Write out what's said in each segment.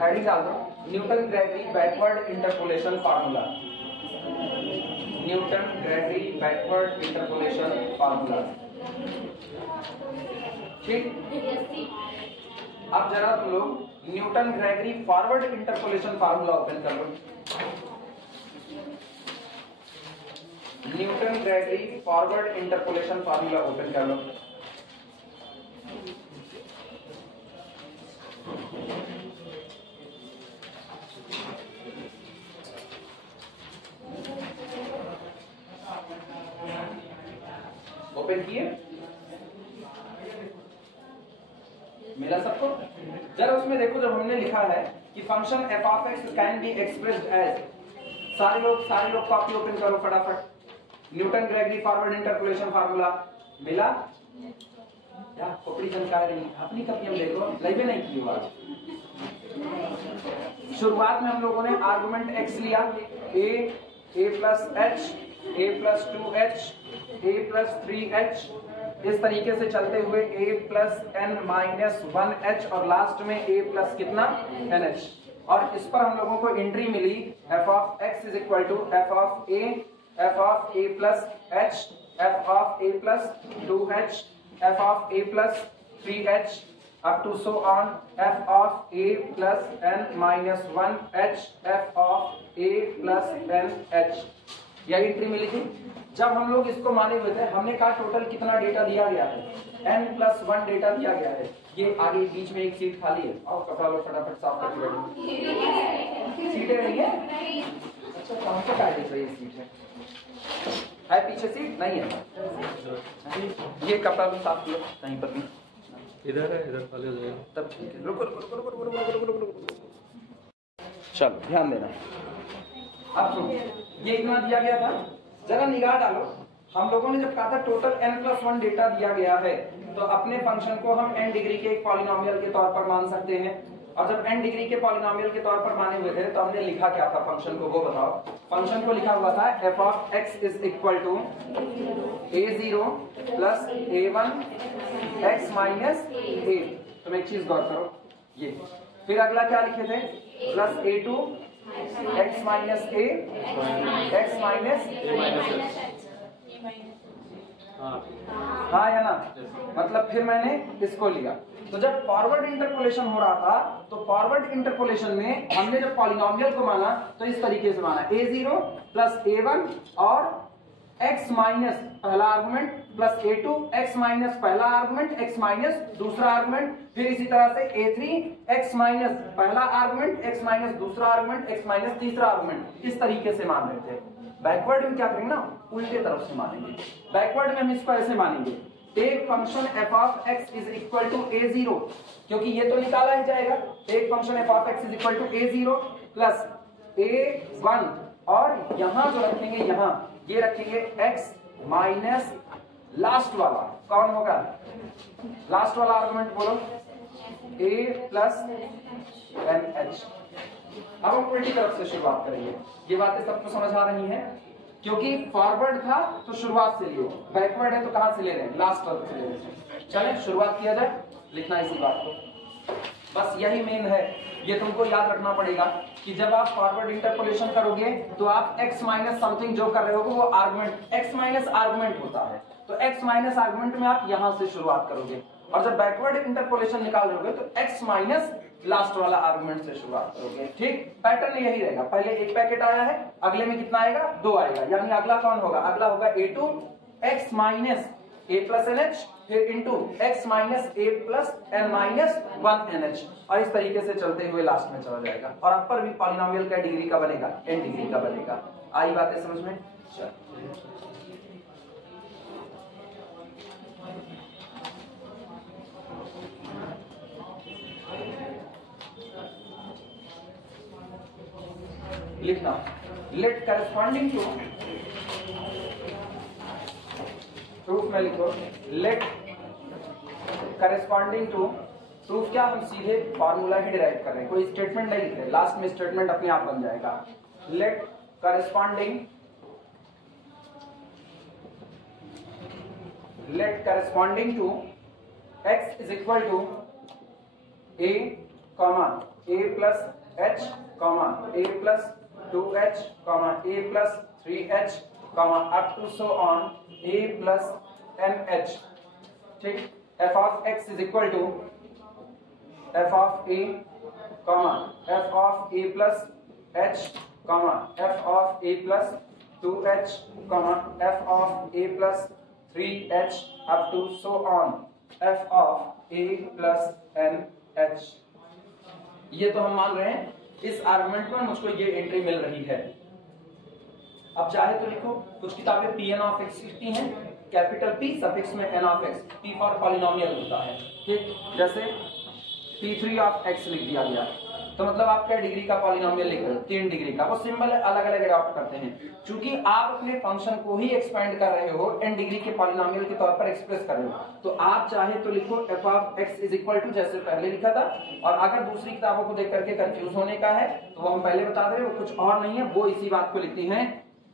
Heading डाल दो, Newton Gregory backward interpolation formula, Newton Gregory backward interpolation formula. ठीक, अब जरा तुम लोग Newton Gregory forward interpolation formula open कर लो। Newton Gregory forward interpolation formula open कर लो। ओपन किए, मिला सबको? जरा उसमें देखो, जब हमने लिखा है कि function f of x can be expressed as, सारे लोग कॉपी ओपन करो फटाफट। Newton Gregory forward interpolation formula मिला? यार खोपड़ी जानकारी अपनी कॉपी हम देखो, लाइव नहीं की बात। शुरुआत में हम लोगों ने आर्गुमेंट x लिया, a plus h, a plus 2h, a plus 3h, इस तरीके से चलते हुए a plus n minus 1h और लास्ट में a प्लस कितना nh। और इस पर हम लोगों को एंट्री मिली f of x is equal to f of a plus h, f of a plus 2h, f of a plus 3h up to so on f of a plus n minus 1h, f of a plus nh। यह entry मिली थी। जब हम लोग इसको माने हुए थे, हमने कहा टोटल कितना डेटा दिया गया है, n+1 डेटा दिया गया है। ये आगे बीच में एक सीट खाली है, आओ कपड़ा लो फटाफट साफ करके बैठो। सीटें नहीं है? अच्छा, कौन सा काट दिख रही है सीट है पीछे सीट नहीं है? ये कपड़ा लो साफ लो, नहीं पर इधर है, इधर खाली हो जाएगा तब ठीक है। रुको, चलो ध्यान देना। अब सुनो, ये इतना दिया गया था, जरा निगाह डालो। हम लोगों ने जब कहा था टोटल n+1 डेटा दिया गया है, तो अपने फंक्शन को हम n डिग्री के एक पॉलिनोमियल के तौर पर मान सकते हैं। और जब n डिग्री के पॉलिनोमियल के तौर पर माने हुए थे, तो हमने लिखा क्या था फंक्शन को, वो बताओ। फंक्शन को लिखा हुआ था f of x is equal to a0 plus a1 x minus a। तुम एक चीज गौर करो, ये फिर अगला क्या लिखे थे, plus a2 x minus a, x minus हाँ या ना, मतलब फिर मैंने इसको लिया। तो जब फॉरवर्ड इंटरपोलेशन हो रहा था, तो फॉरवर्ड इंटरपोलेशन में हमने जब पॉलिनोमियल को माना तो इस तरीके से माना, a0 प्लस a1 और x माइनस पहला argument plus a2 x minus पहला आर्गुमेंट, x माइनस दूसरा आर्गुमेंट, फिर इसी तरह से a3 x माइनस पहला आर्गुमेंट, x माइनस दूसरा आर्गुमेंट, x माइनस तीसरा आर्गुमेंट, इस तरीके से मान रहे थे। बैकवर्ड में क्या करेंगे ना, उल्टे तरफ से मानेंगे। बैकवर्ड में हम इसको ऐसे मानेंगे, take function f of x is equal to a0, क्योंकि ये तो निकाला ही जाएगा। Take function f of x is equal to a0 plus a1, और यहां जो रखेंगे, यहां ये रखेंगे x माइनस लास्ट वाला, कौन होगा लास्ट वाला आर्गुमेंट, बोलो a प्लस nh। अब हम उल्टी तरफ से शुरुआत करेंगे। ये बातें सबको समझ आ रही हैं? क्योंकि फॉरवर्ड था तो शुरुआत से लियो, बैकवर्ड है तो कहां से ले रहे हैं, लास्ट तरफ से ले रहे हैं। चलें शुरुआत किया जाए, लिखना इसी बात को, बस यही मेन है। ये तुमको याद रखना पड़ेगा कि जब आप फॉरवर्ड इंटरपोलेशन करोगे तो आप x माइनस समथिंग जो कर रहे हो वो आर्गुमेंट, x माइनस आर्गुमेंट होता है, तो x माइनस आर्गुमेंट में आप यहां से शुरुआत करोगे। और जब बैकवर्ड इंटरपोलेशन निकाल रहे तो x माइनस लास्ट वाला आर्गुमेंट से शुरुआत करोगे। ठीक, पैटर्न यही रहेगा। पहले एक पैकेट आया है, अगले में कितना आएगा, 2 आएगा, यानी अगला कौन होगा, अगला होगा a2 x minus a plus nh, फिर into x minus a plus n minus 1 nh, और इस तरीके से चलते हुए लास्ट में चला जाएगा। और अपर भी पॉलिनोमियल का डिग्री का बनेगा, n डिग्री का बनेगा। आई बातें समझ में? लिखना, लेट करस्पॉन्डिंग टू, प्रूफ में लिखो, लेट करस्पॉन्डिंग टू, प्रूफ क्या, हम सीधे फॉर्मूला ही डिराइव कर रहे हैं, कोई स्टेटमेंट नहीं लिख रहे, लास्ट में स्टेटमेंट अपने आप बन जाएगा। Let corresponding to x is equal to a comma a plus h comma a plus 2h comma a plus 3h comma up to so on a plus nh। ठीक, f of x is equal to f of a comma f of a plus h comma f of a plus 2h comma f of a plus 3h up to so on f of a plus nh। ये तो हम मान रहे हैं इस argument में मुझको ये एंट्री मिल रही है। अब चाहे तो लिखो, कुछ किताबें Pn ऑफ x लिखती हैं कैपिटल P सफिक्स में n of x, P for polynomial होता है। ठीक, जैसे P3 ऑफ x लिख दिया गया तो मतलब आप क्या डिग्री का पॉलिनोमियल लिख रहे हो, 3 डिग्री का। वो सिंबल अलग अलग अडॉप्ट करते हैं, क्योंकि आप अपने फंक्शन को ही एक्सपेंड कर रहे हो, n डिग्री के पॉलिनोमियल के तौर पर एक्सप्रेस कर रहे हो। तो आप चाहे तो लिखो f of x is equal to जैसे पहले लिखा था, और अगर दूसरी किताबों को देख करके कंफ्यूज होने का है तो वो हम पहले बता दे रहे, वो कुछ और नहीं है, वो इसी बात को लिखती हैं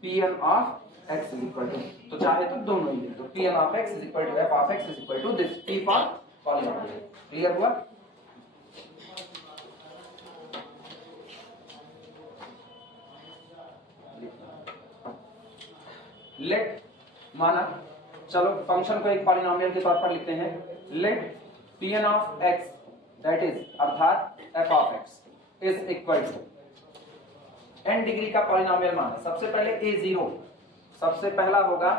Pn of x is equal to, तो चाहे तो दोनों ही लिख दो, Pn of x is equal to f of x is equal to this P for polynomial. Clear हुआ? लेट माना, चलो फंक्शन को एक पॉलिनोमियल के तौर पर लिखते हैं। Let Pn of x that is अर्थात f of x is equal to n degree का पॉलिनोमियल माना। सबसे पहले a0, सबसे पहला होगा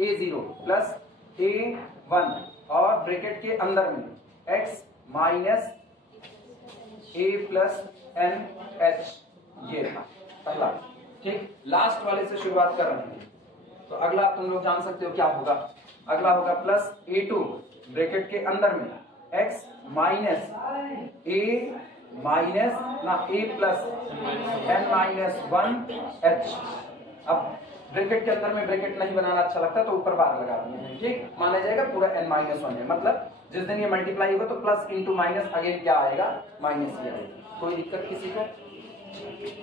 a0 प्लस a1 और ब्रैकेट के अंदर में x minus a plus nh, ये था पहला। ठीक, लास्ट वाले से शुरुआत कर रहे हैं तो अगला तुम लोग जान सकते हो क्या होगा। अगला होगा प्लस a2 ब्रैकेट के अंदर में x माइनस a माइनस ना a plus n minus 1h। अब ब्रैकेट के अंदर में ब्रैकेट नहीं बनाना अच्छा लगता तो ऊपर बार लगा देंगे। ठीक, माना जाएगा पूरा n माइनस 1 है, मतलब जिस दिन ये मल्टीप्लाई होगा तो प्लस इंटू माइनस अगेन क्या आएगा, माइनस ही आएगा। कोई दिक्कत किसी को?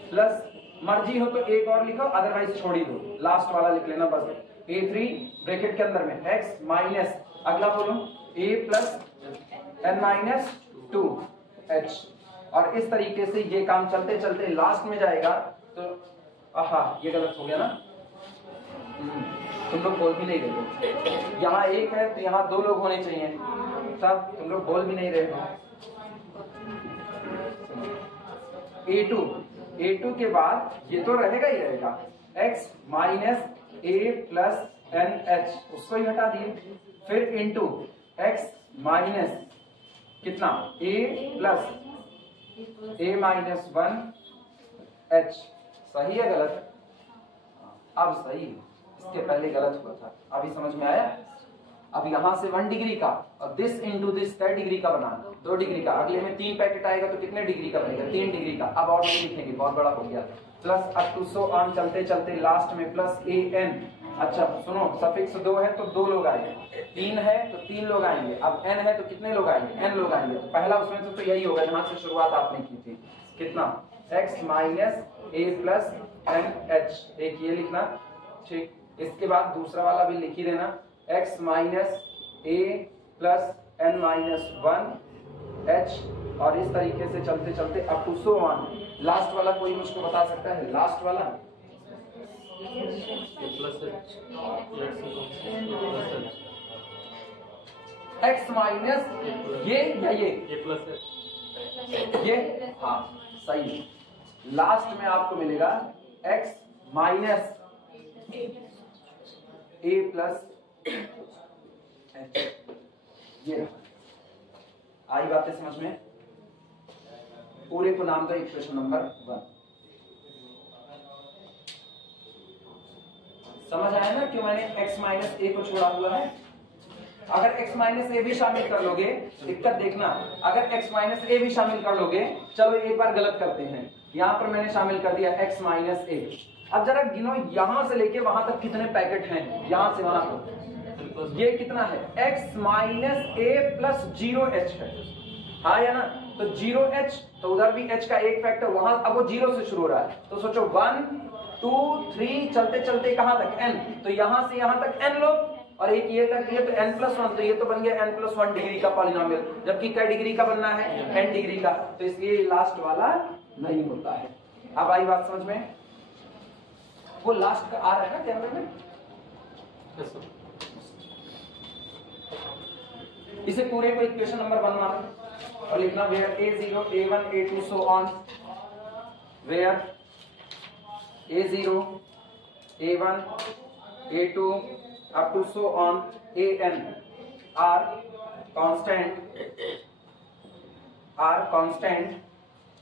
प्लस मर्जी हो तो एक और लिखो, अदरवाइज छोड़ ही दो, लास्ट वाला लिख लेना बस। a3 ब्रैकेट के अंदर में x माइनस, अगला बोलो a plus n minus 2h। और इस तरीके से ये काम चलते चलते लास्ट में जाएगा तो आहा ये गलत हो गया ना, तुम लोग बोल भी नहीं रहे हो। यहाँ एक है तो यहाँ 2 लोग होने चाहिए, तब तुम लोग बोल भी नहीं रहे हो। a2 के बाद ये तो रहेगा ही रहेगा, x minus a plus nh, उसको ही हटा दिए। फिर इंटू x माइनस कितना a plus a minus 1h। सही है गलत? अब सही है, इसके पहले गलत हुआ था, अभी समझ में आया। अब यहाँ से 1 डिग्री का और दिस इंटू दिस 10 डिग्री का बना, 2 डिग्री का। अगले में 3 पैकेट आएगा तो कितने डिग्री का बनेगा, 3 डिग्री का। अब और नहीं लिखेंगे, बहुत बड़ा हो गया। Plus up to so on चलते चलते लास्ट में प्लस an। अच्छा सुनो, सफिक्स 2 है तो 2 लोग आएंगे, 3 है तो 3 लोग आएंगे, अब n है तो कितने लोग आएंगे, n लोग आएंगे। तो पहला उसमें से तो यही होगा जहां से शुरुआत आपने की थी, कितना x minus a plus nh, एक ये लिखना। ठीक, इसके बाद दूसरा वाला भी लिख ही देना, x minus a plus n minus 1h। और इस तरीके से चलते चलते up to so on. Last वाला कोई मुझको बता सकता है, लास्ट वाला x माइनस ये या ये, हाँ सही। लास्ट में आपको मिलेगा x minus a plus h। ये आई बातें समझ में? पूरे को नाम दो इक्वेशन नंबर 1। समझ आया ना क्यों मैंने x माइनस a को छोड़ा हुआ है? अगर x माइनस a भी शामिल कर लोगे, दिक्कत देखना, अगर x माइनस a भी शामिल कर लोगे, चलो एक बार गलत करते हैं। यहाँ पर मैंने शामिल कर दिया x माइनस a। अब जरा गिनो यहां से लेके वहां तक कितने पैकेट हैं, यहां से वहां तक ये कितना है, x minus a plus 0h है, हाँ या ना? तो 0h, तो उधर भी h का एक फैक्टर वहां, अब वो 0 से शुरू हो रहा है, तो सोचो 1 2 3 चलते चलते कहां तक n, तो यहां से यहां तक n लोग और एक ये लग गया तो n+1, तो ये तो बन गया n+1 डिग्री का पॉलिनोमियल, जबकि कई डिग्री का बनना है, n डिग्री का, तो इसलिए लास्ट वाला नहीं होता है। अब आई बात समझ में? वो लास्ट का आ रहा है ना कैमरे में? इसे पूरे को इक्वेशन नंबर 1 मानो और लिखना where a0 a1 a2 so on, where a0 a1 a2 up to so on an are constant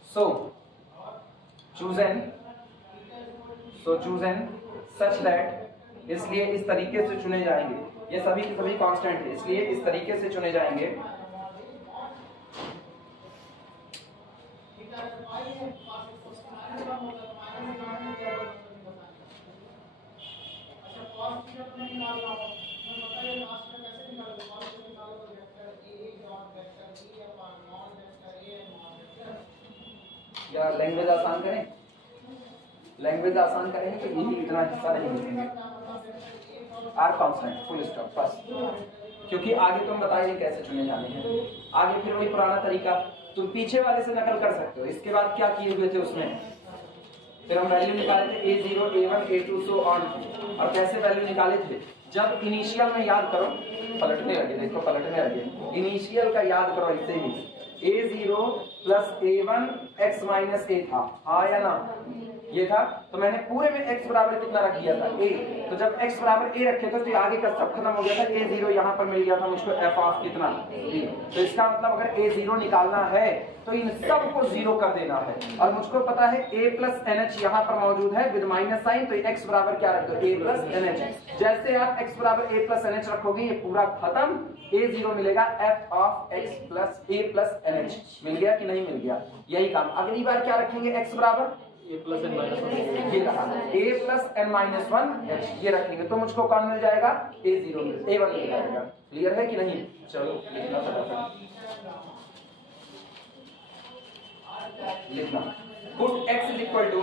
so chosen such that, इसलिए इस तरीके से चुने जाएंगे, ये सभी के सभी कांस्टेंट है, इसलिए इस तरीके से चुने जाएंगे या लैंग्वेज आसान करें, लैंग्वेज आसान करेंगे तो यही इतना हिस्सा नहीं लिखेंगे, are constant full stop bus, क्योंकि आगे तुम बताइए कैसे चुने जाने हैं। आगे फिर वही पुराना तरीका, तुम पीछे वाले से नकल कर सकते हो। इसके बाद क्या किए हुए थे उसमें, फिर हम वैल्यू निकाले थे a0 a1 a2 so on, और कैसे वैल्यू निकाले थे, जब इनिशियल में याद करो, पलटने लगे, देखो पलटने लगे, इनिशियल का याद करो ऐसे ही, a0 plus a1 x minus a था, हाँ या ना, ये था, तो मैंने पूरे में x बराबर कितना रख दिया था a, तो जब x बराबर a रखे थे तो आगे का सब खत्म हो गया था, a0 यहाँ पर मिल गया था मुझको f ऑफ कितना a, तो इसका मतलब अगर a0 निकालना है तो इन सब को 0 कर देना है, और मुझको पता है a प्लस NH यहाँ पर मौजूद है विद माइनस साइन, तो x बराबर क्या रख दो a प्लस NH, जैसे आप x बराबर a प्लस NH रखोगे ये पूरा खत्म, a0 मिलेगा f of x plus a plus NH, मिल गया कि नहीं मिल गया, यही काम। अगली बार क्या रखेंगे x बराबर a प्लस n माइनस 1, ये रहा a प्लस n माइनस 1 ये रखेंगे, तो मुझको कौन मिल जाएगा a0 a1 मिल जाएगा। क्लियर है कि नहीं? चलो लिखना फटाफट, लिखना put x is equal to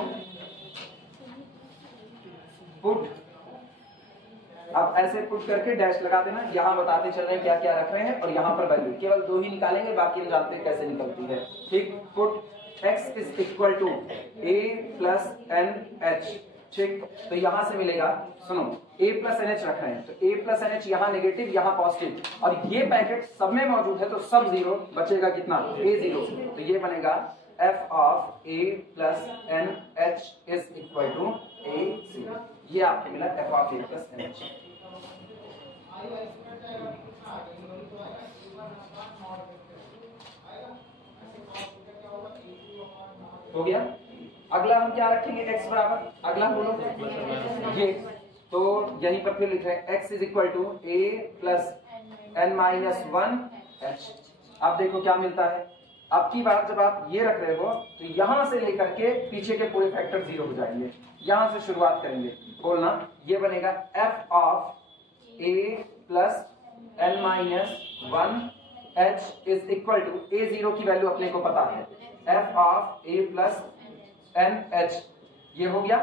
put, अब ऐसे पुट करके डैश लगा देना, यहाँ बताते चल रहे हैं क्या क्या रख रहे हैं, और यहाँ पर वैल्यू केवल 2 ही निकालेंगे, बाकी हम जानते हैं कैसे निकलती है। ठीक, put x is equal to a plus n h, ठीक, तो यहां से मिलेगा, सुनो a प्लस एन एच रख रहे हैं, तो a प्लस एन एच यहाँ नेगेटिव यहाँ पॉजिटिव, और ये पैकेट सब में मौजूद है तो सब 0, बचेगा कितना a0, तो ये बनेगा f of a plus n h is equal to a0, ये आपको मिला f of a plus n h. हो गया। अगला हम क्या रखेंगे x बराबर, अगला बोलो ये, तो यहीं पर फिर लिख रहे हैं x is equal to a plus n minus 1 h। अब देखो क्या मिलता है, अब की बार जब आप ये रख रहे हो तो यहां से लेकर के पीछे के पूरे फैक्टर 0 हो जाएंगे, यहां से शुरुआत करेंगे, बोलना ये बनेगा f of a plus n minus 1 h is equal to a0 की वैल्यू अपने को पता है, f of a plus n h, ये हो गया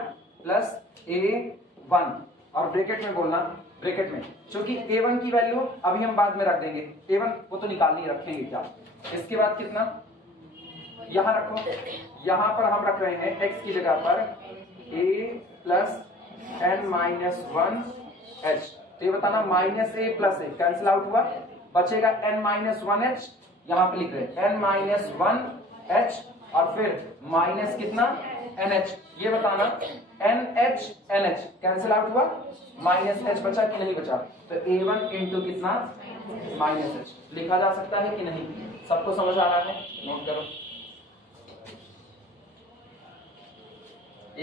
प्लस a1, और ब्रैकेट में बोलना, ब्रैकेट में क्योंकि a1 की वैल्यू अभी हम बाद में रख देंगे, a1 वो तो निकालनी रखेंगे क्या, इसके बाद कितना यहां रखो, यहां पर हम रख रहे हैं x की जगह पर a plus n minus 1 h, तो ये बताना minus a plus a cancel out हुआ, बचेगा n माइनस 1 h, यहां पर लिख रहे हैं n माइनस 1 h, और फिर माइनस कितना NH, ये बताना NH NH कैंसिल आउट हुआ, माइनस H बचा कि नहीं बचा, तो A1 इंटू कितना माइनस H लिखा जा सकता है कि नहीं, सबको समझ आ रहा है, नोट करो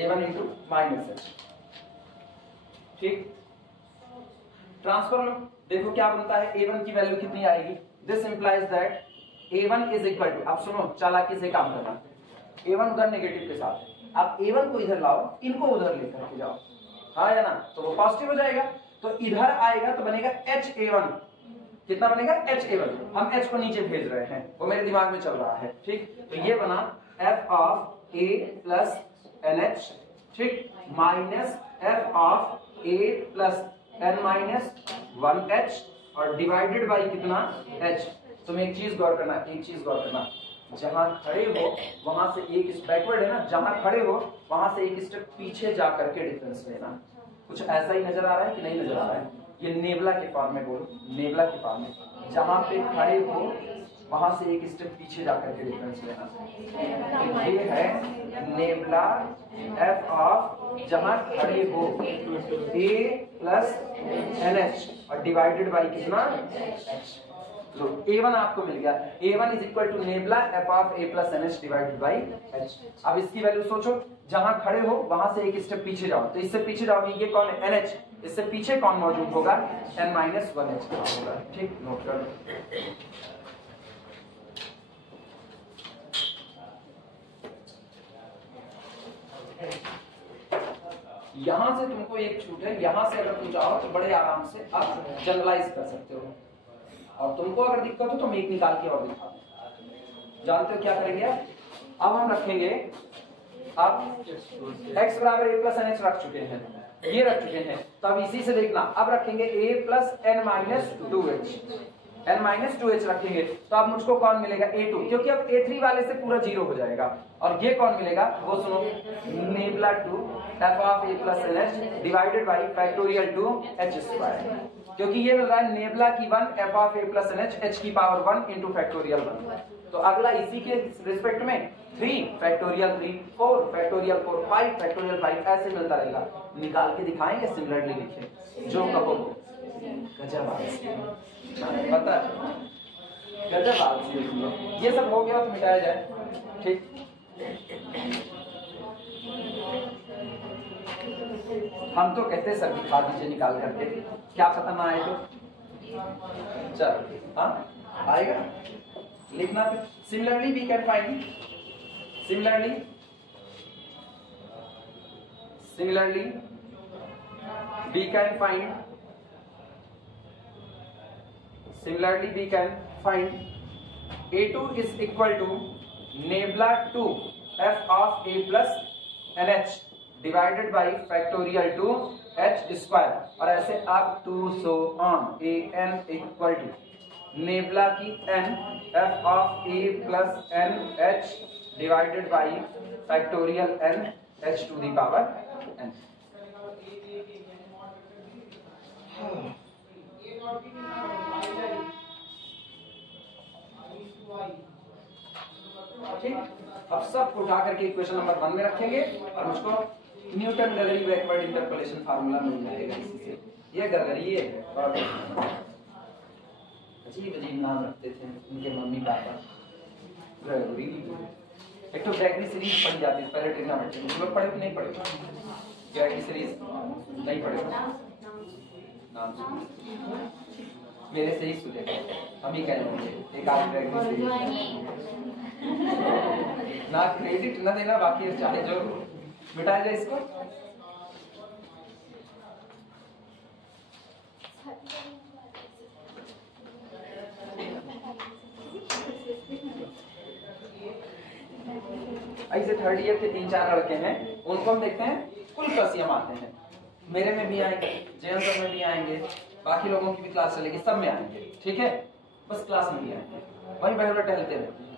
A1 इंटू माइनस H। ठीक, ट्रांसफर लो, देखो क्या बनता है, A1 की वैल्यू कितनी आएगी, this implies that A1 is equal to, अब सुनो चालाकी से काम करना, A1 उधर नेगेटिव के साथ, अब A1 को इधर लाओ, इनको उधर लेकर के जाओ, हाँ या ना, तो वो पॉजिटिव हो जाएगा, तो इधर आएगा तो बनेगा HA1, कितना बनेगा HA1, हम H को नीचे भेज रहे हैं, वो मेरे दिमाग में चल रहा है, ठीक, तो ये बना f of a plus NH, ठीक, minus f of a plus n-1h और डिवाइडेड बाई कितना h। तुम एक चीज गौर करना, जहां खड़े हो वहां से एक बैकवर्ड है ना, जहां खड़े हो वहां से एक स्टेप पीछे जा करके डिफरेंस लेना। कुछ ऐसा ही नजर आ रहा है कि नहीं नजर आ रहा है? ये नेबला के फॉर्म में बोलो, नेबला के फॉर्म में जहां पे खड़े हो वहां से एक स्टेप पीछे जा करके डिफरेंस लेना। ये है नेबला एफ ऑफ जहां खड़े हो a प्लस NH और डिवाइडेड बाई कितना h। लो A1 आपको मिल गया, A1 is equal to nabla f of a plus NH divided by h। अब इसकी वैल्यू सोचो, जहां खड़े हो वहां से एक स्टेप पीछे जाओ, तो इससे पीछे जाओगे, ये कौन है NH, इससे पीछे कौन मौजूद होगा n-1h होगा। ठीक, नोट कर लो। यहां से तुमको एक छूट है, यहां से अगर तुम चाहो तो बड़े आराम से आप जनरलाइज कर सकते हो, और तुमको अगर दिक्कत हो तो मैं एक निकाल के और दिखा दूं। जानते हो क्या करेंगे? अब हम रखेंगे, अब x बराबर a प्लस NH रख चुके हैं, ये रख चुके हैं, तो अब इसी से देखना, अब रखेंगे a प्लस n-2h, n-2h रखेंगे, तो अब मुझको कौन मिलेगा a2, क्योंकि अब a3 वाले से पूरा जीरो हो जाएगा, और ये कौन मिलेगा वो सुनो, nebula 2 f of a plus NH divided by factorial 2 h square, क्योंकि ये मिल रहा है नेबला की 1 f of a plus NH h की पावर 1 इंटू फैक्टोरियल 1। तो अगला इसी के रिस्पेक्ट में 3 फैक्टोरियल 3, 4 फैक्टोरियल 4, 5 फैक्टोरियल 5 ऐसे मिलता रहेगा। निकाल के दिखाएंगे, सिमिलरली लिखें जो कहो। गजब पता है, गजब आलसी। ये सब हो गया तो मिटाया जाए। ठीक, हम तो कहते सर दिखा दीजिए निकाल करके, क्या पता ना आए तो चल, हाँ आएगा लिखना। Similarly we can find, similarly we can find, similarly we can find a2 is equal to nebla 2 f of a plus NH divided by factorial 2 h square, और ऐसे up to so on a n equal to nebla की n f of a plus n h divided by factorial n h to the power n। ठीक, अब सब उठा करके equation number 1 में रखेंगे और मुझको न्यूटन गगरी बैकवर्ड इंटरपोलेशन फार्मूला मिल जाएगा। इसी से ये गगरी है, अजीब अजीब नाम रखते थे उनके मम्मी पापा। गगरी एक तो गैगरी सीरीज पढ़ी जाती है पहले ट्रिग्नोमेट्री में, लोग पढ़े कि नहीं पढ़े? गैगरी सीरीज नहीं पढ़े, नाम मेरे से ही सुनेगा, हम ही कह लेंगे एक आध गैगरी सीरीज ना क्रेडिट ना देना, बाकी चाहे जो मिटाया जाए इसको। ऐसे थर्ड ईयर के 3-4 लड़के हैं, उनको हम देखते हैं कुल क्लासियम आते हैं, मेरे में भी आएंगे, जैन सर में भी आएंगे, बाकी लोगों की भी क्लास चलेगी, सब में आएंगे। ठीक है, बस क्लास में भी आएंगे, वही बैठे टहलते रहते हैं,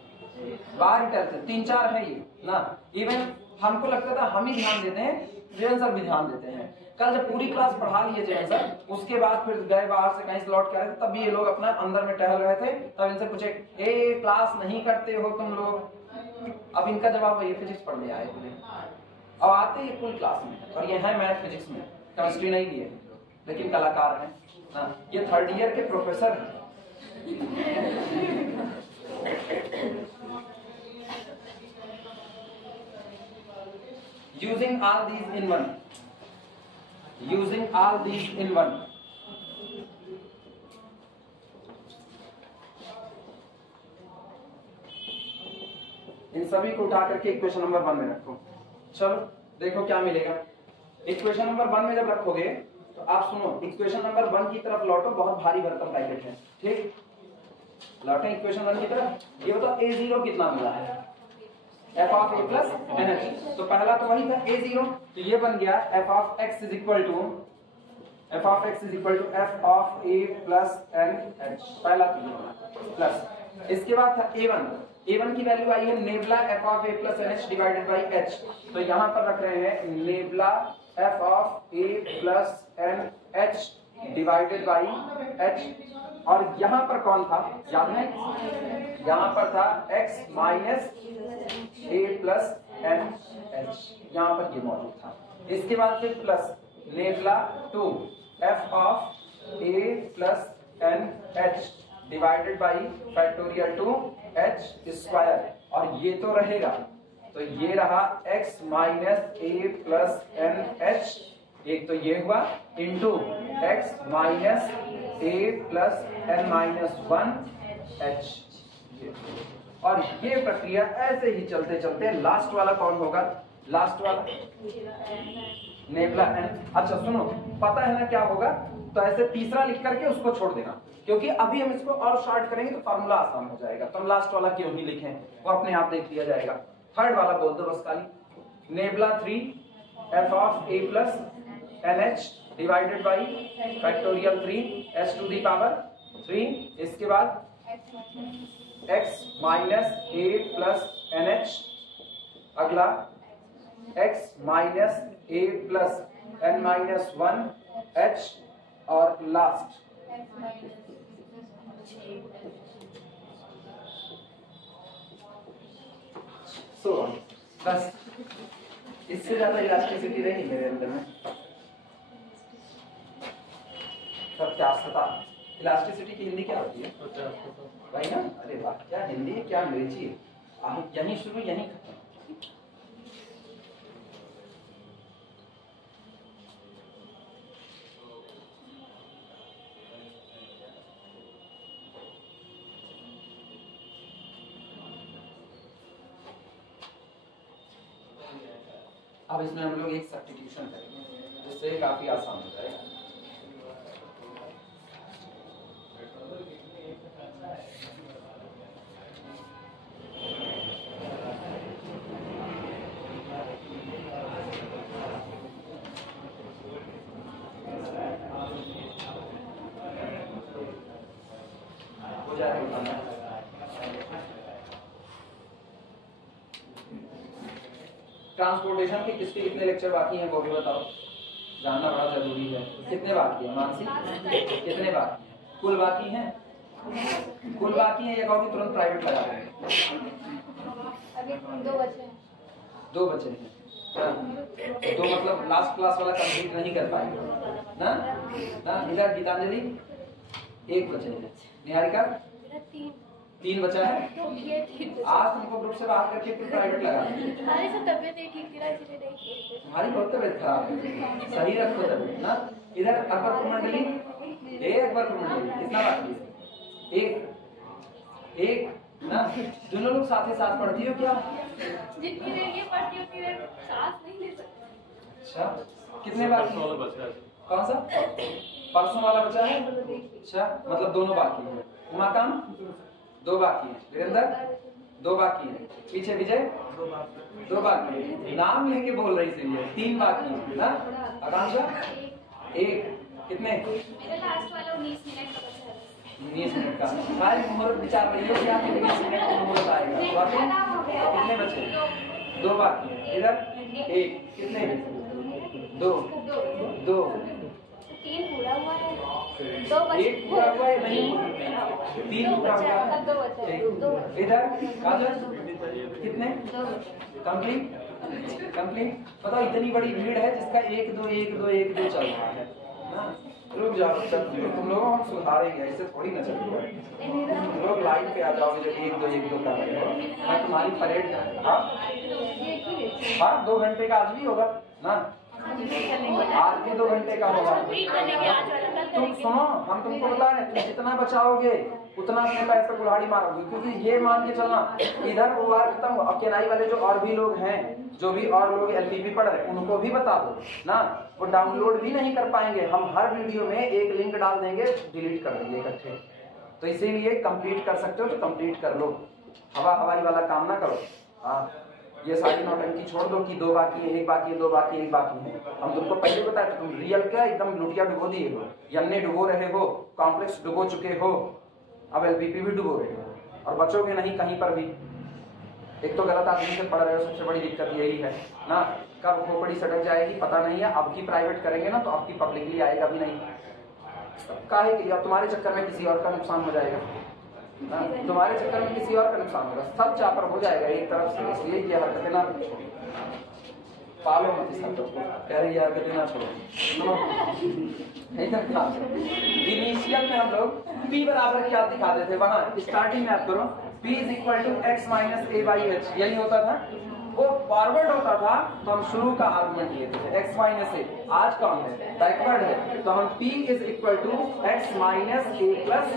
बाहर ही टहलते हैं। 3-4 है ये ना, इवन हमको लगता था हम ही ध्यान देते हैं, जैन सर भी ध्यान देते हैं। कल जब पूरी क्लास पढ़ा लिए जैन सर, उसके बाद फिर गए बाहर से कहीं से लौट के आ रहे थे, तब भी ये लोग अपना अंदर में टहल रहे थे, तब इनसे पूछे ए क्लास नहीं करते हो तुम लोग? अब इनका जवाब वही फिजिक्स पढ़ने आए थे, अब आते ही फुल क्लास में, और ये है मैथ फिजिक्स में, केमिस्ट्री नहीं लिए, लेकिन कलाकार हैं ना, ये थर्ड ईयर के प्रोफेसर हैं। Using all these in one, using all these in one, इन सभी को उठा करके इक्वेशन नंबर 1 में रखो। चलो देखो क्या मिलेगा। इक्वेशन नंबर 1 में जब रखोगे तो आप सुनो, इक्वेशन नंबर 1 की तरफ लौटो, बहुत भारी भरकम ब्रैकेट है। ठीक, लौटे इक्वेशन 1 की तरफ। ये बताओ a0 कितना मिला है? f of a plus NH, तो पहला तो वही था a0, तो ये बन गया f of x is equal to f of x is equal to f of a plus n h, पहला प्लस। इसके बाद था a1 की वैल्यू आई है nabla f of a plus n h divided by h, तो यहां पर रख रहे हैं nabla f of a plus n h divided by h. और यहां पर कौन था याद है, यहां पर था x minus a plus n h, यहां पर ये मौजूद था। इसके बाद फिर plus nabla 2 f of a plus n h divided by factorial 2 h square, और ये तो रहेगा, तो ये रहा x minus a plus n h, एक तो ये हुआ into x minus a plus n minus 1 h, और ये प्रक्रिया ऐसे ही चलते चलते लास्ट वाला कौन होगा, लास्ट वाला नेबला एन। अच्छा सुनो, पता है ना क्या होगा, तो ऐसे तीसरा लिख करके उसको छोड़ देना, क्योंकि अभी हम इसको और शॉर्ट करेंगे तो फॉर्मूला आसान हो जाएगा, तो हम लास्ट वाला क्यों ही लिखें, वो अपने आप देख लिया जाएगा। थर्ड वाला बोल दो बस खाली, nabla 3 f of a plus n h divided by factorial 3 h to the power 3, इसके बाद x minus a plus n h, अगला x minus a plus n minus 1 h, और लास्ट सो बस, इससे ज्यादा इलास्टिसिटी रही मेरे अंदर में। सब क्या पता, इलास्टिसिटी की हिंदी क्या होती है भाई ना, अरे वाह, क्या हिंदी है क्या अंग्रेजी है, यहीं शुरू यहीं खत्म। अब इसमें हम लोग एक सब्स्टिट्यूशन करेंगे जिससे काफी आसान हो जाएगा। ट्रांसपोर्टेशन के किसके कितने लेक्चर बाकी हैं वो भी बताओ, जानना बड़ा जरूरी है। कितने बाकी है मानसी, कितने बाकी हैं, कुल बाकी हैं, कुल बाकी हैं, ये कहो कि तुरंत प्राइवेट लगा देंगे। अभी 2 बचे हैं, 2 बचे हैं, तो मतलब लास्ट क्लास वाला कंप्लीट नहीं कर पाएंगे ना, ना इधर गीतांजलि 1 बचे हैं, निहारिका 3 बचा है, तो ये ठीक है। आज तुमको ग्रुप से बाहर करके फिर प्राइवेट लगा देंगे। हमारी सब तबीयत ही ठीक थी ना, इसलिए नहीं किए थे। तुम्हारी बहुत तबीयत खराब है, सही रखो तबीयत ना। इधर अकबर कुमंडली, अकबर कुमंडली कितना बाकी है, एक ना, दोनों लोग साथ ही साथ पढ़ती हो क्या? जितनी देर ये पढ़ती उतनी देर सांस नहीं ले सकती। अच्छा कितने बाकी है? कौन सा परसों वाला बचा है? अच्छा मतलब दोनों बाकी है। उमाकांत 2 बाकी है, वीरेंद्र 2 बाकी है, पीछे विजय 2 बाकी है, नाम लेके बोल रही थी, 3 बाकी है ना। आकांक्षा 1, कितने? मेरा लास्ट वाला 19 मिनट का बचा है। 19 मिनट का, सारी मुहूर्त विचार रही हो क्या 19 मिनट का मुहूर्त आएगा, कितने बचे? 2 बाकी है, इधर 1, कितने? 2, 3 पूरा हुआ है, 2 बचे। 1 पूरा हुआ है नहीं, 3 पूरा हुआ है, 2 बचे, 2 इधर काजल कितने? 2 कंप्लीट। पता इतनी बड़ी भीड़ है जिसका 1 2 1 2 1 2 चल रहा है ना। रुक जाओ, तुम लोगों को हम सुधारेंगे, ऐसे थोड़ी ना चलेगा। तुम लोग लाइन पे आ जाओगे जब 1 2 1 2 कर रहे हो, मैं तुम्हारी परेड हाँ 2 घंटे का आज भी होगा ना, आज भी 2 घंटे का होगा। तुम सुनो, हम तुमको बता रहे तुम जितना बचाओगे उतना अपने पैर पर कुल्हाड़ी मारोगे, क्योंकि ये मान के चलना इधर वो बार खत्म हो। अब केनाई वाले जो और भी लोग हैं, जो भी और लोग एलपीबी पढ़ रहे हैं उनको भी बता दो ना, वो डाउनलोड भी नहीं कर पाएंगे। हम हर वीडियो में एक लिंक डाल देंगे, डिलीट कर देंगे इकट्ठे, तो इसीलिए कंप्लीट कर सकते हो तो कंप्लीट कर लो, हवाई वाला काम ना करो। हाँ ये सारी नौटंकी छोड़ दो कि 2 बाकी है, 1 बाकी है, 2 बाकी है, 1 बाकी है। हम तुमको पहले बताया था, तुम रियल क्या एकदम लुटिया डुबो दिए हो, यन्ने डुबो रहे हो, कॉम्प्लेक्स डुबो चुके हो, अब एलपीपी भी डुबो रहे हो और बचोगे नहीं कहीं पर भी। एक तो गलत आदमी से पढ़ रहे हो, सबसे बड़ी दिक्कत यही है ना। कब खोपड़ी सटक जाएगी पता नहीं है। अब की प्राइवेट करेंगे ना तो अब की पब्लिकली आएगा भी नहीं। काहे के लिए? अब तुम्हारे चक्कर में किसी और का नुकसान हो जाएगा ना, तुम्हारे चक्कर में किसी और का नुकसान होगा, सब चापर हो जाएगा एक तरफ से। इसलिए ये हरकतें ना पालो मत, इस हरकत को कह रही है हरकतें ना छोड़ो। इनिशियल में हम लोग p बराबर क्या दिखाते थे, वहां स्टार्टिंग में आप करो p is equal to x minus a by h, यही होता था। वो फॉरवर्ड होता था तो हम शुरू का आर्गुमेंट लेते थे x माइनस a, आज का है बैकवर्ड है तो हम p is equal to x minus a plus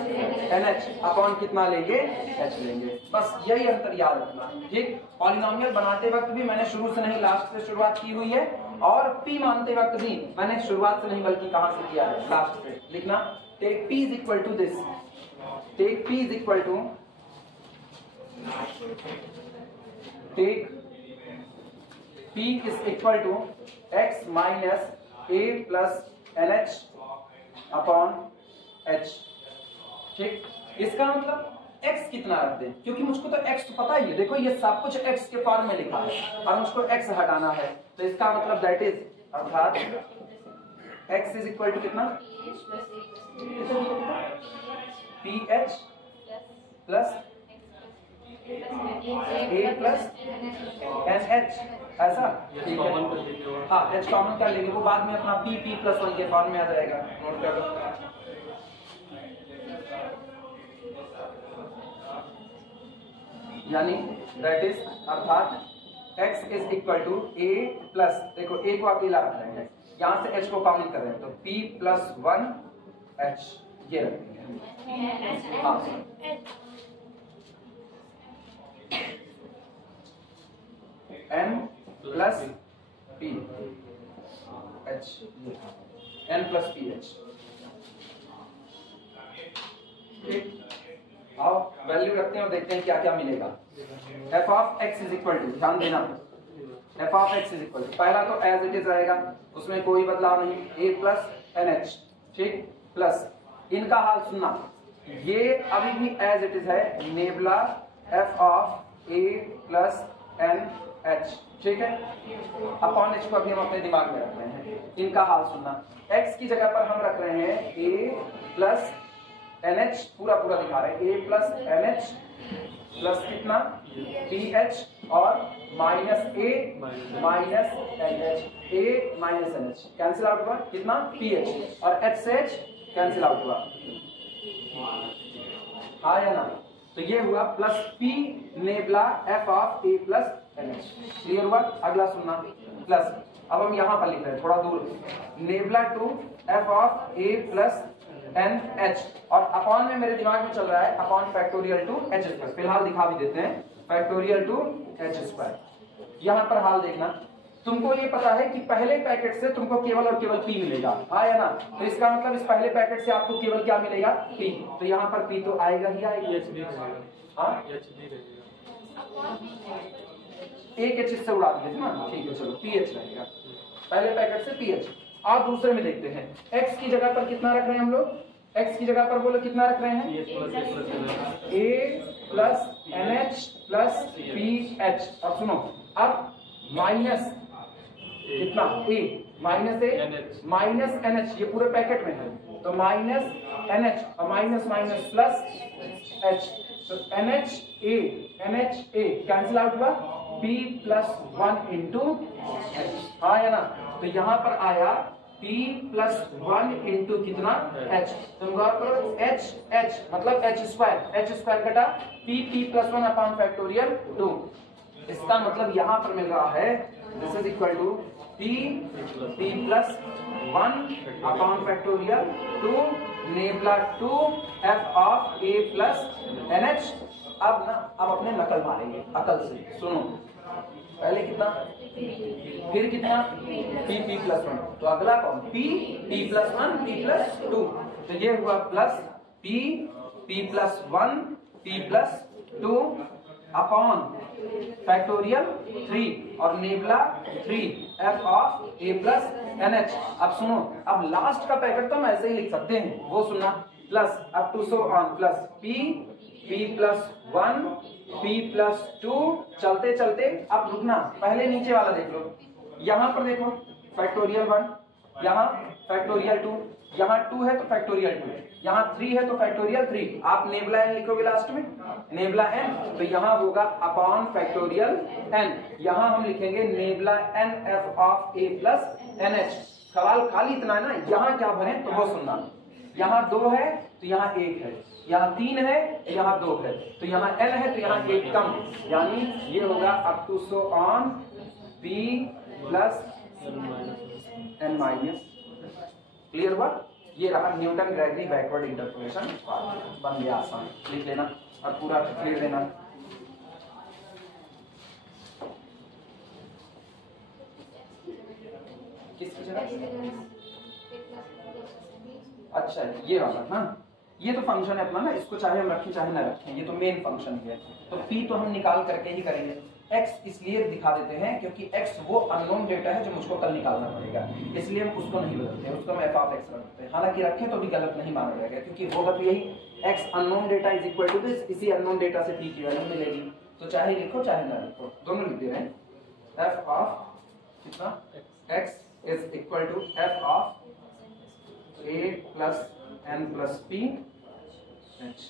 nh upon कितना लेंगे, h लेंगे। बस यही अंतर याद रखना, ठीक। पॉलिनोमियल बनाते वक्त भी मैंने शुरू से नहीं लास्ट से शुरुआत की हुई है, और p मानते वक्त भी मैंने शुरुआत से नहीं बल्कि कहां से किया है, लास्ट से। लिखना take p is equal to this, take p is equal to take p is equal to x minus a plus nh upon h, ठीक। इसका मतलब x कितना रख दें, क्योंकि मुझको तो x तो पता ही है, देखो ये सब कुछ x के फॉर्म में लिखा है और मुझको x हटाना है, तो इसका मतलब दैट इज, अर्थात x इज इक्वल टू कितना, ph plus a plus nh, ऐसा ठीक है। हाँ h कॉमन कर लेंगे, वो बाद में अपना p प्लस 1 के फॉर्म में आ जाएगा, नोट कर लो। यानी दैट इज, अर्थात x is equal to a plus, देखो a को अकेला रख रहे हैं, यहाँ से h को कॉमन कर रहे हैं तो p प्लस 1 h ये रखेंगे। हाँ n plus p h, n plus p h, ठीक। आओ वैल्यू रखते हैं और देखते हैं क्या क्या मिलेगा। f of x is equal to, ध्यान देना, f of x is equal to, पहला तो एज इट इज रहेगा, उसमें कोई बदलाव नहीं, a प्लस nh, ठीक, प्लस इनका हाल सुनना, ये अभी भी एज इट इज है, nebula f of a plus n h, ठीक है। अपॉन h को अभी हम अपने दिमाग में रख रहे हैं, इनका हाल सुनना, x की जगह पर हम रख रहे हैं a प्लस nh, पूरा पूरा दिखा रहे हैं, a प्लस nh प्लस कितना ph और minus a minus nh, a minus nh cancel out हुआ, कितना ph और h से h कैंसिल आउट हुआ, हाँ या ना। तो ये हुआ plus p nebula f of a plus nh, clear हुआ। अगला सुनना, प्लस अब हम यहाँ पर लिख रहे हैं थोड़ा दूर, nabla two f of a plus n h, और अपॉन में मेरे दिमाग में चल रहा है upon factorial two h square, फिलहाल दिखा भी देते हैं, फैक्टोरियल टू एच स्क्वायर। यहाँ पर हाल देखना, तुमको ये पता है कि पहले पैकेट से तुमको केवल और केवल p मिलेगा, हाँ या ना, तो इसका मतलब इस पहले पैकेट से आपको केवल क्या मिलेगा, p, तो यहाँ पर p तो आएगा ही आएगा, हाँ एक एच इससे उड़ा दिए ना, ठीक है चलो ph रहेगा, पहले पैकेट से ph। आप दूसरे में देखते हैं, x की जगह पर कितना रख रहे हैं हम लोग, x की जगह पर बोलो कितना रख रहे हैं, a plus nh plus ph, और सुनो अब माइनस कितना a minus a minus nh, ये पूरे पैकेट में है, तो माइनस nh और माइनस माइनस प्लस h, तो NH A कैंसिल आउट हुआ, P प्लस 1 इंटू H, हाँ या ना, तो यहाँ पर आया P प्लस 1 इंटू कितना H, तुम गौर करो H मतलब H स्क्वायर कटा P प्लस 1 अपॉन फैक्टोरियल 2, इसका मतलब यहाँ पर मिल रहा है this is equal to P plus 1 upon factorial 2 nabla 2 f of a plus nh। अब अपने नकल मारेंगे अकल से, सुनो पहले कितना, फिर कितना p प्लस 1, तो अगला कौन p प्लस 1 p प्लस 2, तो ये हुआ plus p plus 1 p plus 2 upon factorial 3 और nebula 3 f of a plus NH। अब सुनो, अब लास्ट का पैकेट तो हम ऐसे ही लिख सकते हैं, वो सुनना, plus up to so on plus p plus 1 p plus 2, चलते चलते अब रुकना, पहले नीचे वाला देख लो, यहां पर देखो फैक्टोरियल 1, यहाँ फैक्टोरियल 2, यहाँ 2 है तो फैक्टोरियल 2, यहाँ 3 है तो फैक्टोरियल 3, आप नेबला n लिखोगे लास्ट में, नेबला n, तो यहाँ होगा अपॉन फैक्टोरियल n, यहाँ हम लिखेंगे nebula n f of a plus NH। सवाल खाली इतना है ना, यहाँ क्या भरें तो वो सुनना, यहाँ 2 है तो यहाँ 1 है, यहाँ 3 है तो यहाँ 2 है, तो यहाँ n है तो यहाँ 1 कम, यानी ये होगा up to so on p plus n minus. Clear हुआ? ये रहा न्यूटन ग्रेगरी बैकवर्ड इंटरपोलेशन, बन गया आसान, लिख लेना और पूरा लिख लेना। किसकी जगह? अच्छा ये वाला, हाँ ये तो फंक्शन है अपना ना, इसको चाहे हम रखें चाहे ना रखें, ये तो मेन फंक्शन है, तो p तो हम निकाल करके ही करेंगे। x इसलिए दिखा देते हैं क्योंकि x वो अननोन डेटा है जो मुझको कल निकालना पड़ेगा, इसलिए हम उसको नहीं बदलते हैं, उसको हम f ऑफ x रखते हैं। हालांकि रखें तो भी गलत नहीं माना जाएगा, क्योंकि होगा तो यही x unknown data is equal to this, इसी अननोन डेटा से p की वैल्यू मिलेगी, तो चाहे लिखो चाहे ना लिखो, दोनों लिख दे रहे हैं। f ऑफ कितना x is equal to f of a plus n plus p h।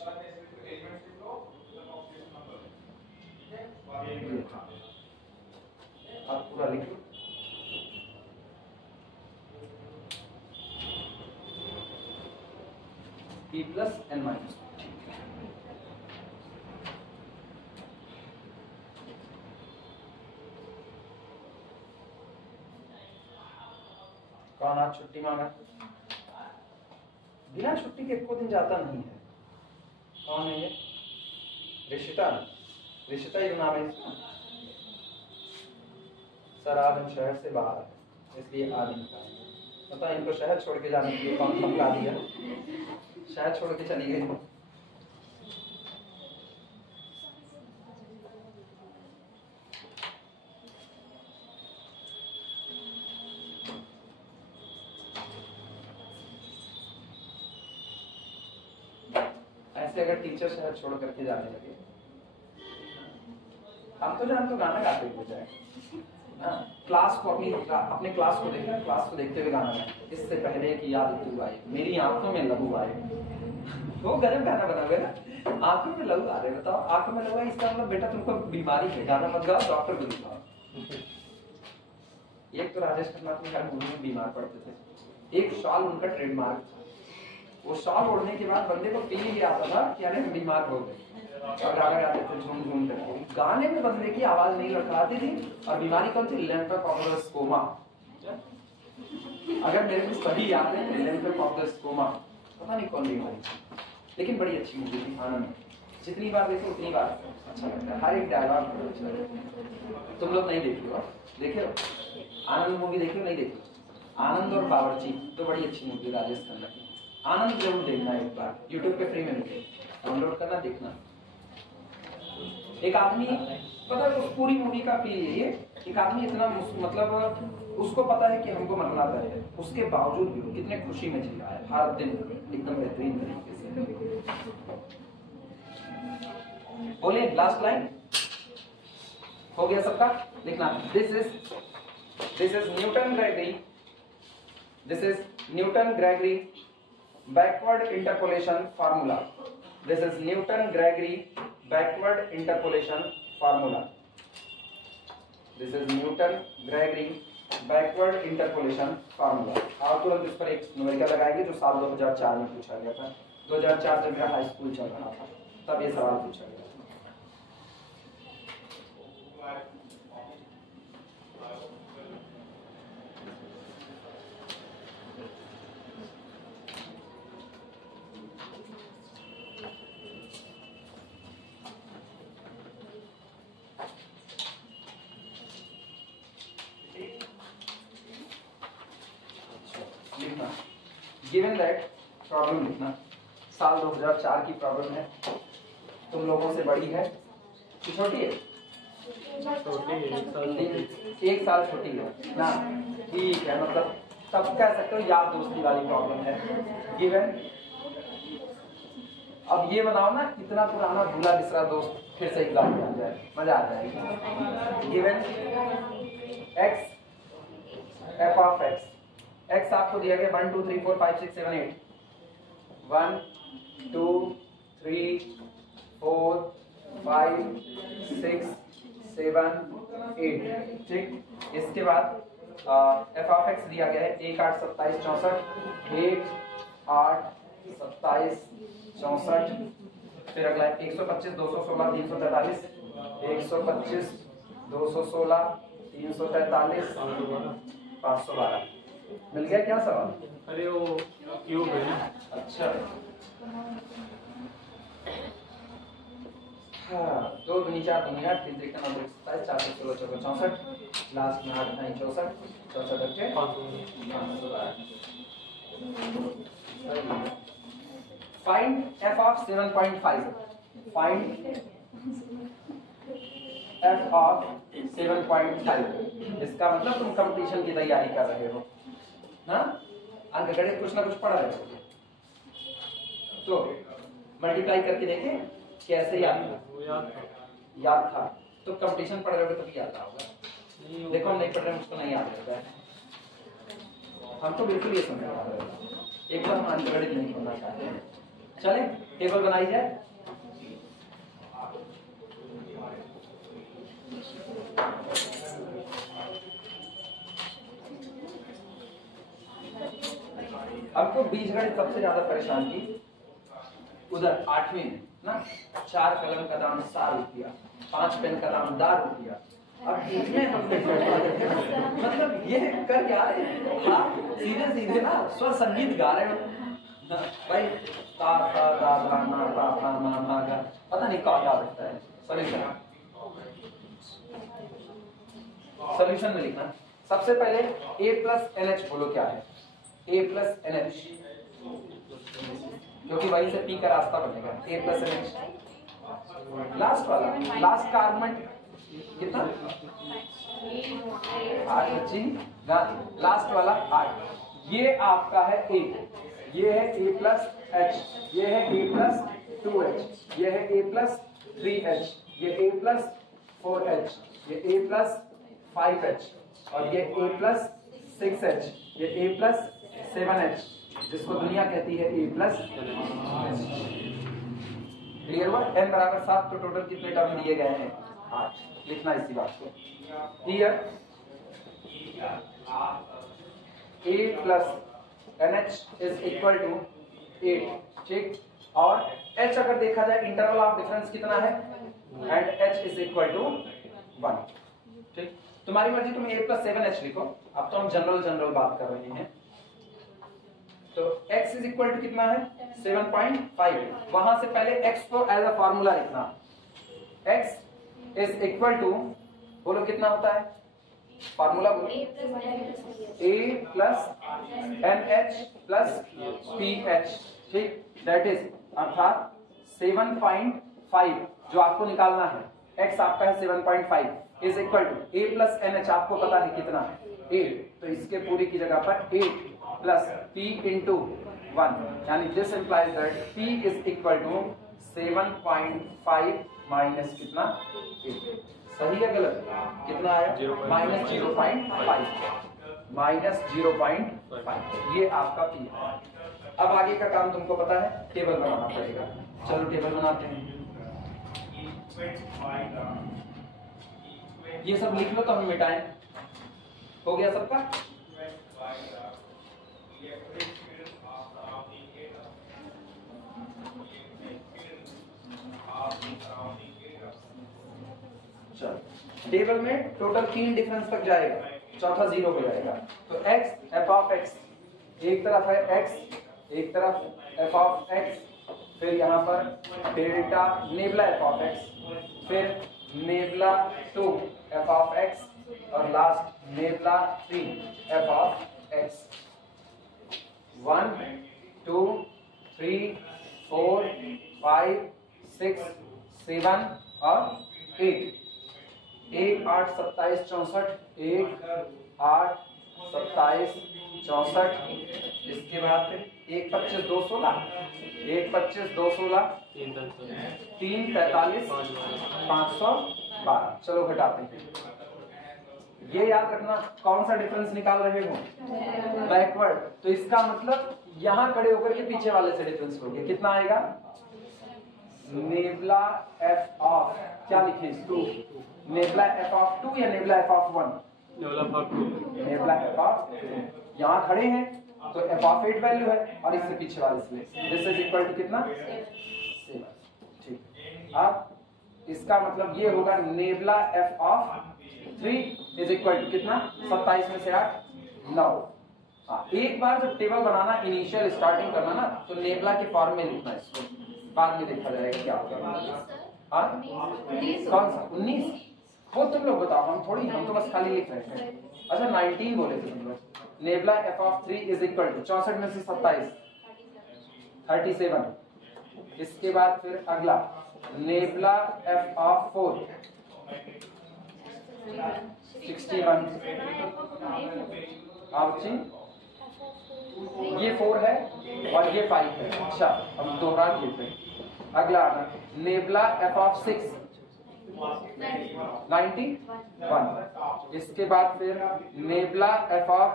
आप पूरा लिख लो, p प्लस n माइनस। कौन आज छुट्टी मांगा? बिना छुट्टी के एको दिन जाता नहीं है। कौन है ये? ऋषिता, ऋषिता ही नाम है इसका। सर आज हम शहर से बाहर है इसलिए आज नहीं पाएंगे। पता इनको शहर छोड़ के जाने के लिए कौन धमका दिया, शहर छोड़ के चली गई। ऐसे अगर टीचर शहर छोड़ करके जाने लगे, हम तो जान तो गाना गाते हुए जाए ना, क्लास को अपने क्लास को देखना, क्लास को देखते हुए गाना गाए, इससे पहले कि याद तू आए मेरी आंखों में लहू आए, वो गजब गाना बना हुआ ना, आंखों में लहू आ रहे, बताओ आंखों में लहू आए, इसका मतलब बेटा तुमको बीमारी है, गाना मत गाओ, डॉक्टर को दिखाओ। एक तो राजेश खन्ना हर मूवी में बीमार पड़ते थे, एक शॉल उनका ट्रेडमार्क था, वो शॉल ओढ़ने के बाद बंदे को फील ही आता था कि अरे बीमार हो गए, और गाना गाते थे झूम झूम करके। गाने में बंदे की आवाज नहीं लड़खड़ाती थी, और बीमारी कौन सी? लेम्फोकोमा। अगर मेरे को सही याद है लेम्फोकोमा, पता नहीं कौन बीमारी, लेकिन बड़ी अच्छी मूवी थी आनंद। जितनी बार देखो उतनी बार अच्छा लगता है, हर एक डायलॉग अच्छा लगता है। तुम लोग नहीं देखे हो? देखे हो आनंद मूवी? देखे हो? नहीं देखे? आनंद और बावर्ची तो बड़ी अच्छी मूवी राजेश खन्ना की। आनंद जरूर देखना एक बार, यूट्यूब पे फ्री में मिले, डाउनलोड करना देखना। एक आदमी, पता है उस पूरी मूवी का फील यही है, एक आदमी इतना मतलब उसको पता है कि हमको मरना है, उसके बावजूद भी कितने खुशी में जी रहा है हर दिन एकदम बेहतरीन तरीके से। बोले लास्ट लाइन हो गया सबका? लिखना, this is Newton Gregory, this is Newton Gregory backward interpolation formula, this is Newton Gregory backward interpolation formula, this is Newton Gregory backward interpolation formula. और तुरंत इस पर एक न्यूमेरिकल लगाएंगे जो साल 2004 में पूछा गया था। 2004 जब मेरा हाई स्कूल चल रहा था तब ये सवाल पूछा गया था। लिखना, गिवन दैट प्रॉब्लम लिखना, साल 2004 की प्रॉब्लम है, तुम लोगों से बड़ी है, छोटी है, छोटी है, 1 साल छोटी। 1 साल छोटी है ना, ठीक है, मतलब तब कह सकते हो यार दोस्ती वाली प्रॉब्लम है। गिवन, अब ये बनाओ ना कितना पुराना भूला बिसरा दोस्त फिर से एग्जाम में आ जाए, मजा आ जाएगी। Given x f of x आपको दिया गया 1 2 3 4 5 6 7 8, 1 2 3 4 5 6 7 8, ठीक। इसके बाद f ऑफ x दिया गया है 1 8 27 64, 1 8 27 64, फिर अगला 125 216 343, 125 216 343 512। मिल गया क्या सवाल? अरे वो क्यूब है ना। अच्छा, हाँ, 2 दूनी 4 दूनी 8, 3 त्रिक 9 त्रिक 27, 4 त्रिक 16 चौका 64, लास्ट में 8 9 64, 64 बच्चे 512। Find f of 7.5, find f of 7.5। इसका मतलब तुम कंपटीशन की तैयारी कर रहे हो ना, अंक गणित कुछ ना कुछ पढ़ रहे हो, तो मल्टीप्लाई करके देखें कैसे याद था। वो याद था। याद था तो कंपटीशन पढ़ रहे हो तभी याद होगा। देखो हम नहीं पढ़ रहे हैं, मुझको नहीं याद रहता है, हम तो बिल्कुल ये समझ पा रहे हो, एक बार हम अंक गणित नहीं पढ़ना चाहते हैं। चले टेबल बनाई जाए। हमको बीजगणित सबसे ज्यादा परेशान की उधर 8वीं में ना, 4 कलम का दाम 7 रुपया, 5 पेन का दाम 10 रुपया। अब इसमें हम मतलब ये कर क्या रहे हैं, सीधे सीधे ना स्वर संगीत गा रहे हो भाई, ता ता दा दा ना ता ता ना ना गा, पता नहीं क्या याद रखता है। सॉल्यूशन में लिखना, सबसे पहले a प्लस NH बोलो क्या है, a प्लस NH, क्योंकि वहीं से P का रास्ता बनेगा, a प्लस NH। लास्ट वाला, लास्ट का आर्गुमेंट कितना 8 बच्ची, लास्ट वाला 8, ये आपका है a, ये है a प्लस h, ये है a प्लस 2h, ये है a प्लस 3h, ये a प्लस 4h, ये a प्लस 5h, और ये a प्लस 6h, ये a प्लस 7h, जिसको दुनिया कहती है a प्लस। क्लियर हुआ? n बराबर 7, तो टोटल कितने टर्म दिए गए हैं 8, लिखना इसी बात को। Here a plus NH is equal to 8, ठीक, और H अगर देखा जाए इंटरवल ऑफ डिफरेंस कितना है, and H is equal to 1, ठीक। तुम्हारी मर्जी, तुम a प्लस 7h लिखो, अब तो हम जनरल बात कर रहे हैं। तो x इज इक्वल टू कितना है 7.5, वहां से पहले x को एज अ फार्मूला लिखना, x इज इक्वल टू, बोलो कितना होता है फार्मूला, बोलो a plus NH plus PH, ठीक, दैट इज अर्थात 7.5 जो आपको निकालना है, x आपका है 7.5 is equal to a plus NH आपको पता है कितना है 8, तो इसके पूरी की जगह पर 8 प्लस P इंटू 1, यानी this implies that P is equal to 7.5 minus कितना 8, सही है गलत, कितना आया माइनस 0.5, ये आपका P है। अब आगे का काम तुमको पता है, टेबल बनाना पड़ेगा, चलो टेबल बनाते हैं। ये सब लिख लो तो हम मिटाएं, हो गया सबका। चलो टेबल में टोटल 3 डिफरेंस तक जाएगा, चौथा 0 हो जाएगा। तो x f ऑफ x, एक तरफ है x, एक तरफ f ऑफ x, फिर यहाँ पर delta nebula f of x, फिर नेबला 2 f ऑफ x, और last nebula 3 f of x। 1 2 3 4 5 6 7 और 8 1 8 27 64 1 8 27 64। इसके बाद फिर 1 25 2 16 1 25 2 16 3 45 512। चलो घटाते हैं। ये याद रखना कौन सा डिफरेंस निकाल रहे हो, बैकवर्ड। तो इसका मतलब यहां खड़े होकर के पीछे वाले से डिफरेंस लोगे, कितना आएगा? नेबला एफ ऑफ क्या लिखे? 2। नेबला एफ ऑफ 2 या nebula f of 1? Nebula f of 2। यहां खड़े हैं तो एफ ऑफ 8 वैल्यू है और इससे पीछे वाले से दिस इज इक्वल टू कितना? 7। ठीक। अब इसका मतलब ये होगा nabla f of 3 is equal to कितना? 27 में से 8 9। एक बार जब टेबल बनाना इनिशियल स्टार्टिंग करना ना तो नेबला के फॉर्म में लिखना है, इसको बाद में देखा जाएगा क्या होगा। कौन सा 19? वो तुम लोग बताओ, हम थोड़ी, हम तो बस खाली लिख रहे हैं। अच्छा 19 बोले थे तुम लोग। Nabla f of 3 is equal to 64 में से 27 37। इसके बाद फिर अगला नेबला एफ ऑफ 4 61। आप जी ये 4 है और ये 5 है। अच्छा हम दोहरा देते हैं। अगला आना नेबला एफ ऑफ 6 91। इसके बाद फिर नेबला एफ ऑफ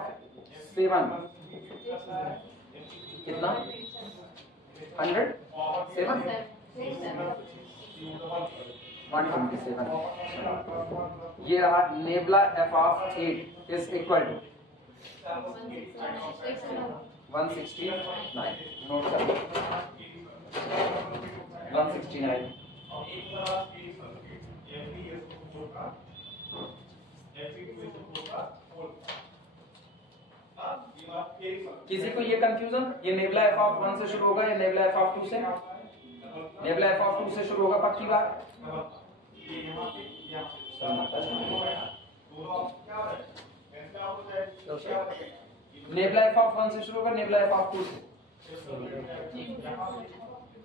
7 कितना? 100 7 127। ये रहा nabla f of 8 is equal to 169। Note कर 169। किसी को ये कंफ्यूजन? ये नेबला एफ ऑफ 1 से शुरू होगा या नेबला एफ ऑफ 2 से? नेबला एफ ऑफ 2 से शुरू होगा, पक्की बात। नेबला एफ ऑफ 1 से शुरू होगा, नेबला एफ ऑफ 2 से?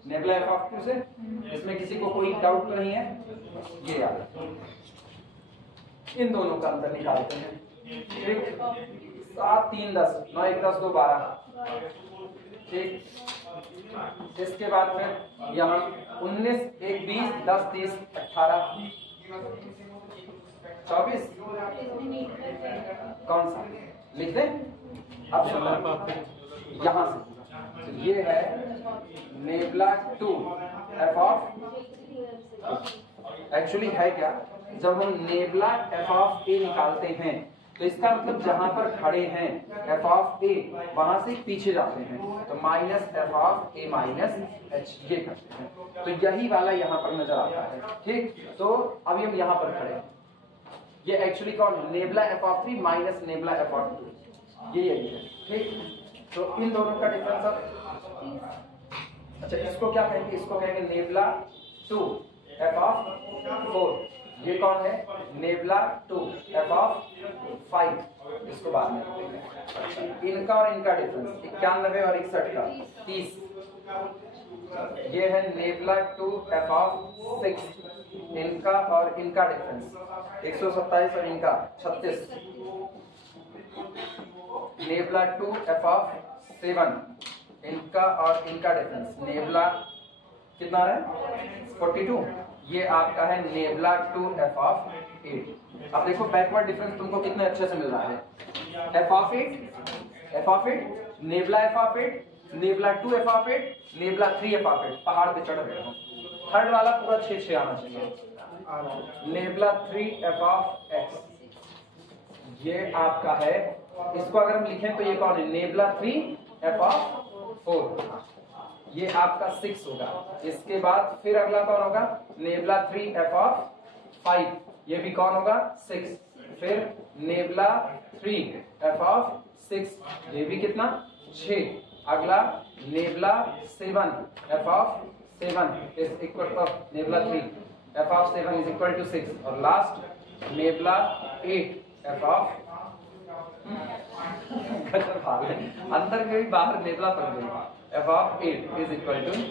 नेबला एफ ऑफ 2 से। इसमें किसी को कोई डाउट तो नहीं है? ये याद, इन दोनों का अंतर निकालते हैं। ठीक, 7 3 10 9 1 10 2 12। ठीक। इसके बाद फिर यहाँ 19 1 20 10 30 18 24। कौन सा लिख दें? अब यहाँ से तो ये है नेबला 2 एफ ऑफ। एक्चुअली है क्या, जब हम नेबला एफ ऑफ ए निकालते हैं तो इसका मतलब जहां पर खड़े हैं एफ ऑफ ए वहां से पीछे जाते हैं तो minus F of A minus H ये करते हैं। तो यही वाला यहाँ पर नजर आता है। ठीक, तो अभी हम यहाँ पर खड़े हैं। ये एक्चुअली कौन है? Nabla f of 3 minus nebula f of 2, ये यही है। ठीक, तो इन दोनों का डिफरेंस अब अच्छा इसको क्या कहेंगे? इसको कहेंगे नेबला 2 एफ ऑफ 4। ये कौन है? Nebula 2 f of 5। इसको बाद में कहेंगे। इनका और इनका डिफरेंस 91 और 61 का 30। ये है नेबला 2 एफ ऑफ 6। इनका और इनका डिफरेंस 127 और इनका 36। Nebula 2 f of 7। इनका और इनका डिफरेंस नेबला कितना है? 42। ये आपका है नेबला 2 एफ ऑफ 8। अब देखो बैकवर्ड डिफरेंस तुमको कितने अच्छे से मिल रहा है। F of 8 nebula f of 8 nebula 2 f of 8 nebula 3 f of 8। पहाड़ पे चढ़ रहे हो। थर्ड वाला पूरा 6 आना चाहिए। नेबला 3 एफ ऑफ एक्स ये आपका है। इसको अगर हम लिखें तो ये कौन है? Nebula 3 f of 4। ये आपका 6 होगा। इसके बाद फिर अगला कौन होगा? Nebula 3 f of 5। ये भी कौन होगा? 6। फिर नेबला 3 एफ ऑफ 6। ये भी कितना? 6। अगला nabla 7 f of 7 is equal to nabla 3 f of 7 is equal to 6। और लास्ट नेबला 8 एफ ऑफ अंदर में भी बाहर नेबला पड़ गई। F of 8 is equal to 6।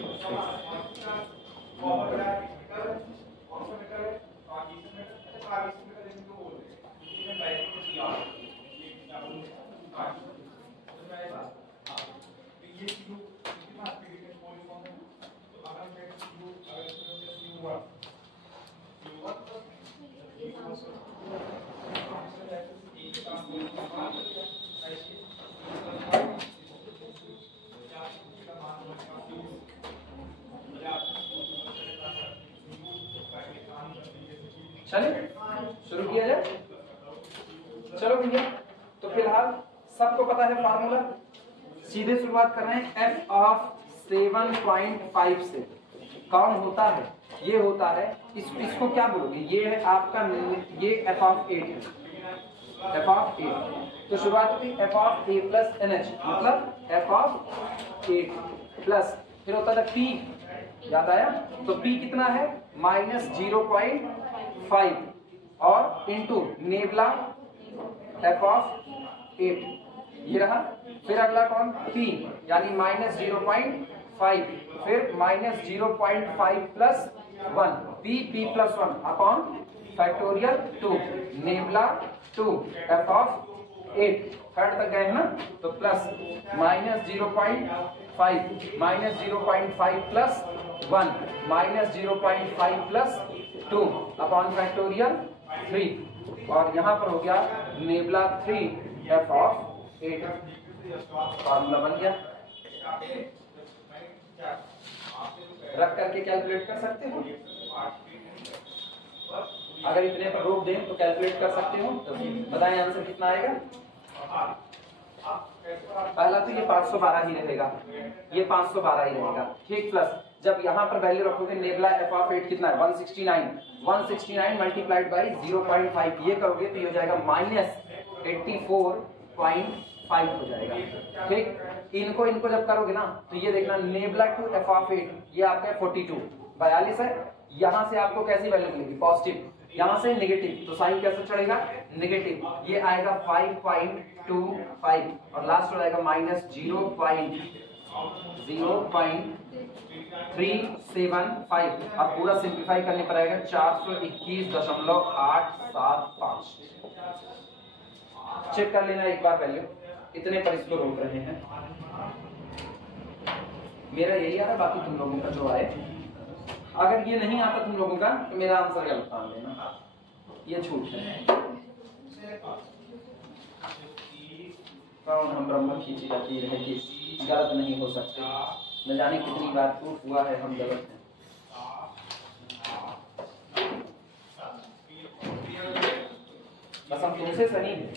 चलिए शुरू किया जाए। चलो भैया, तो फिलहाल सबको पता है फार्मूला, सीधे शुरुआत कर रहे हैं। f ऑफ 7.5 से कौन होता है? ये होता है, इसको क्या बोलोगे? ये है आपका, ये f ऑफ 8 है, f ऑफ 8। तो शुरुआत होती है f of a plus NH, मतलब f ऑफ 8 प्लस, फिर होता था p, याद आया? तो p कितना है? -0.5 और इंटू नेबला f ऑफ 8, ये रहा। फिर अगला कौन? p, यानी -0.5, फिर -0.5 plus 1, p plus 1 upon factorial 2 nebula 2 f of 8, third तक गए हैं ना? तो plus -0.5 plus 1 -0.5 plus 2 upon factorial 3, और यहाँ पर हो गया नेबला 3 f ऑफ 8। फॉर्मूला बन गया। रख करके कैलकुलेट कर सकते हो, अगर इतने पर रोक दें तो कैलकुलेट कर सकते हो। तो बताएं आंसर कितना आएगा? पहला तो ये 512 ही रहेगा, ये 512 ही रहेगा, ठीक। प्लस जब यहाँ पर वैल्यू रखोगे नेबला f ऑफ 8 कितना है? 169 मल्टीप्लाइड बाई 0.5, ये करोगे तो ये हो जाएगा -84.5 हो जाएगा, ठीक। इनको जब करोगे ना तो ये देखना नेबला टू f ऑफ 8, ये आपका 42 है। यहाँ से आपको कैसी वैल्यू मिलेगी? पॉजिटिव, यहाँ से नेगेटिव, तो साइन कैसे चढ़ेगा? नेगेटिव, ये आएगा 5.25 और लास्ट हो जाएगा -0.375। अब पूरा सिंप्लीफाई करने पर आएगा 421.875। चेक कर लेना एक बार वैल्यू, इतने पर इसको रोक रहे हैं। मेरा यही आ रहा, बाकी तुम लोगों का जो आए। अगर ये नहीं आता तुम लोगों का तो मेरा आंसर गलत मान लेना, ये छूट है। कौन हम ब्रह्म खींची जाती रहे कि गलत नहीं हो सकते, न जाने कितनी बार प्रूफ हुआ है हम गलत हैं। बस हम तुमसे सही हैं,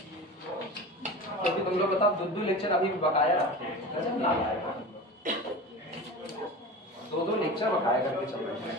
क्योंकि तुम लोग बताओ दुद्दू लेक्चर अभी भी बकाया रखे, गजब ना आएगा, 2 लेक्चर बकाया करके चल रहे हैं।